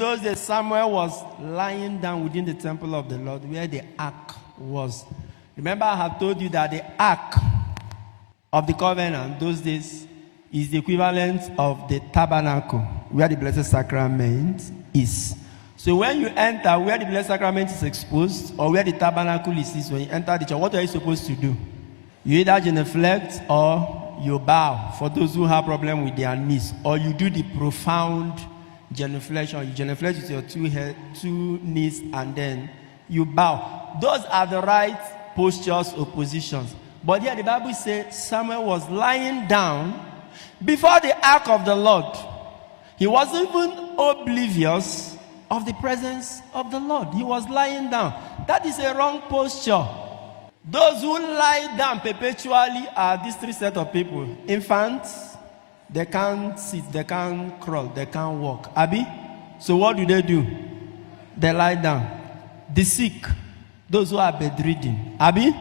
those days, Samuel was lying down within the temple of the Lord where the ark was. Remember, I had told you that the ark of the covenant those days is the equivalent of the tabernacle where the Blessed Sacrament is. So when you enter where the Blessed Sacrament is exposed or where the tabernacle is when you enter the church, what are you supposed to do? You either genuflect or you bow for those who have problem with their knees, or you do the profound genuflection. You genuflect with your two knees and then you bow. Those are the right postures or positions. But here the Bible says Samuel was lying down before the ark of the Lord. He wasn't even oblivious of the presence of the Lord. He was lying down. That is a wrong posture. Those who lie down perpetually are these three sets of people. Infants, they can't sit, they can't crawl, they can't walk. Abi? So what do? They lie down. The sick, those who are bedridden. Abi?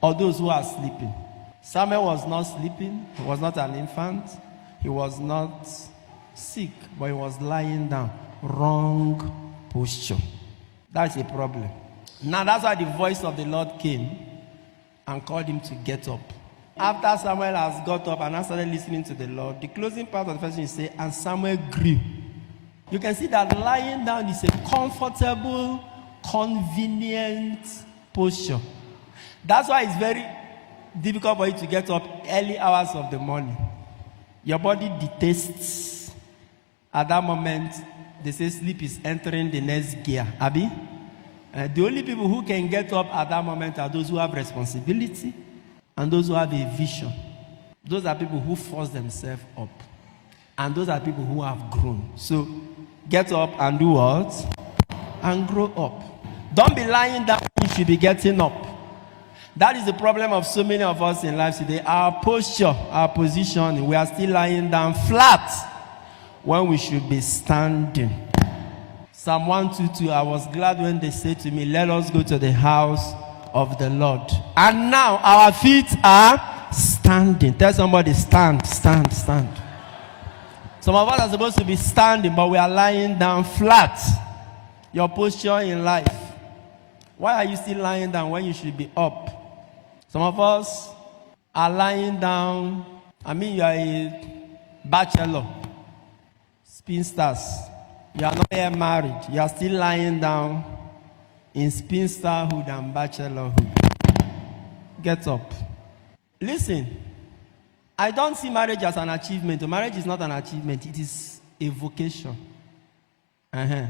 Or those who are sleeping. Samuel was not sleeping. He was not an infant. He was not sick, but he was lying down. Wrong posture. That's a problem. Now that's why the voice of the Lord came and called him to get up. After Samuel has got up and started listening to the Lord, the closing part of the verse is say, and Samuel grew. You can see that lying down is a comfortable, convenient posture. That's why it's very difficult for you to get up early hours of the morning. Your body detests. At that moment, they say sleep is entering the next gear. Abi? The only people who can get up at that moment are those who have responsibility and those who have a vision. Those are people who force themselves up. And those are people who have grown. So, get up and do what? And grow up. Don't be lying down, you should be getting up. That is the problem of so many of us in life today. Our posture, our position, we are still lying down flat when we should be standing. Psalm 122, I was glad when they said to me, let us go to the house of the Lord. And now our feet are standing. Tell somebody, stand, stand, stand. Some of us are supposed to be standing, but we are lying down flat. Your posture in life. Why are you still lying down when you should be up? Some of us are lying down. You are a bachelor, spinsters. You are not yet married. You are still lying down in spinsterhood and bachelorhood. Get up. Listen, I don't see marriage as an achievement. Marriage is not an achievement. It is a vocation.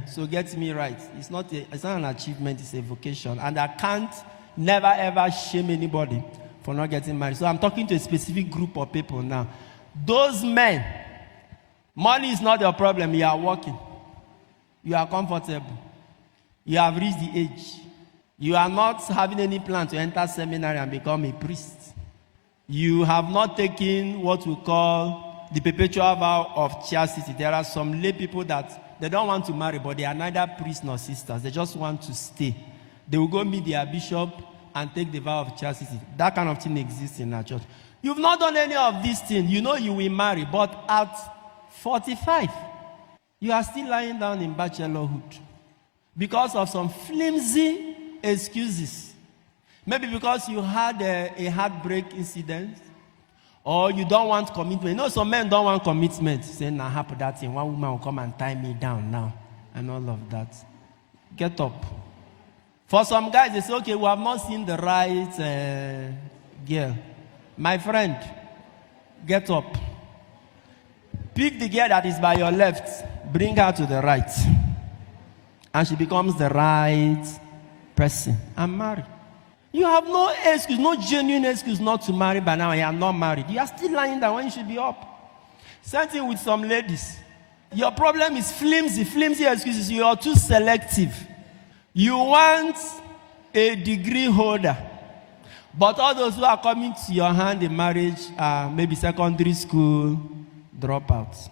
So get me right. It's not an achievement. It's a vocation. And I can't never ever shame anybody for not getting married. So I'm talking to a specific group of people now. Those men, money is not your problem. You are working. You are comfortable. You have reached the age. You are not having any plan to enter seminary and become a priest. You have not taken what we call the perpetual vow of chastity. There are some lay people that they don't want to marry, but they are neither priests nor sisters. They just want to stay. They will go meet their bishop and take the vow of chastity. That kind of thing exists in our church. You've not done any of these things. You know you will marry, but at 45, you are still lying down in bachelorhood because of some flimsy excuses. Maybe because you had a heartbreak incident, or you don't want commitment. You know, some men don't want commitment. Saying, "Nah, happen that thing. One woman will come and tie me down now," and all of that. Get up. For some guys, they say, "Okay, we have not seen the right girl." My friend, get up. Pick the girl that is by your left. Bring her to the right. And she becomes the right person. And marry. You have no excuse, no genuine excuse not to marry by now. You are not married. You are still lying down when you should be up. Same thing with some ladies. Your problem is flimsy excuses. You are too selective. You want a degree holder. But all those who are coming to your hand in marriage are maybe secondary school dropouts.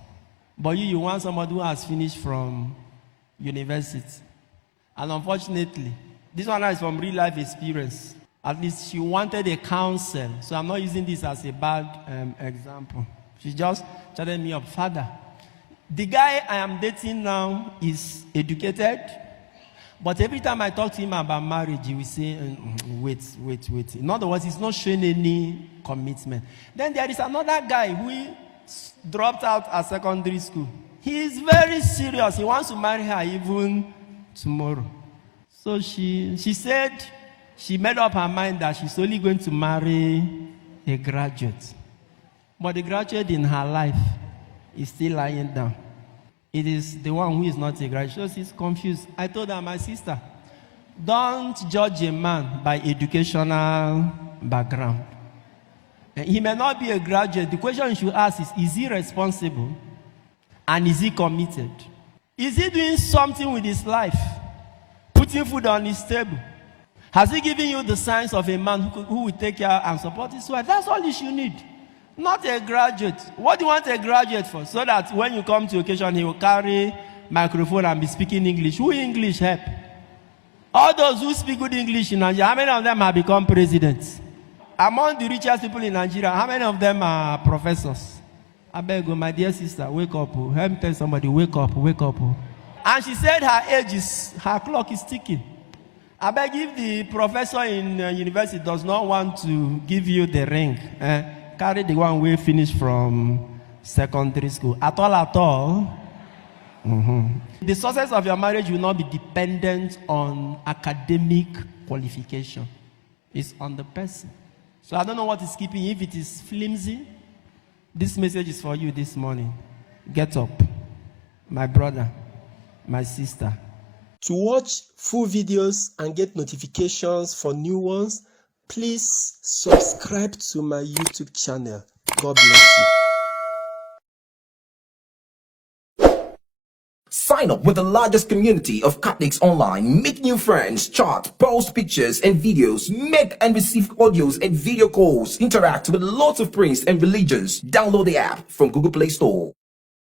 But you want somebody who has finished from university. And unfortunately, this one is from real life experience. At least she wanted a counsel. So I'm not using this as a bad example. She just chatted me up, "Father, The guy I am dating now is educated, but every time I talk to him about marriage, he will say, wait. In other words, he's not showing any commitment. Then there is another guy who dropped out at secondary school. He is very serious. He wants to marry her even tomorrow. So she said she made up her mind that she's only going to marry a graduate. But the graduate in her life is still lying down. It is the one who is not a graduate. So she's confused. I told her, my sister, don't judge a man by educational background. He may not be a graduate. The question you should ask is he responsible? And is he committed? Is he doing something with his life? Putting food on his table? Has he given you the signs of a man who will take care and support his wife? That's all you need. Not a graduate. What do you want a graduate for? So that when you come to occasion, he will carry microphone and be speaking English. Who English help? All those who speak good English in Nigeria, how many of them have become presidents? Among the richest people in Nigeria, how many of them are professors? I beg you, my dear sister, wake up. Help me tell somebody, wake up. And she said her clock is ticking. I beg, if the professor in university does not want to give you the ring, carry the one we finished from secondary school. At all. The success of your marriage will not be dependent on academic qualification. It's on the person. So I don't know what is keeping. If it is flimsy, this message is for you this morning. Get up, my brother, my sister. To watch full videos and get notifications for new ones, please subscribe to my YouTube channel. God bless you. Sign up with the largest community of Catholics online. Make new friends, chat, post pictures and videos, make and receive audios and video calls, interact with lots of priests and religions. Download the app from Google Play Store.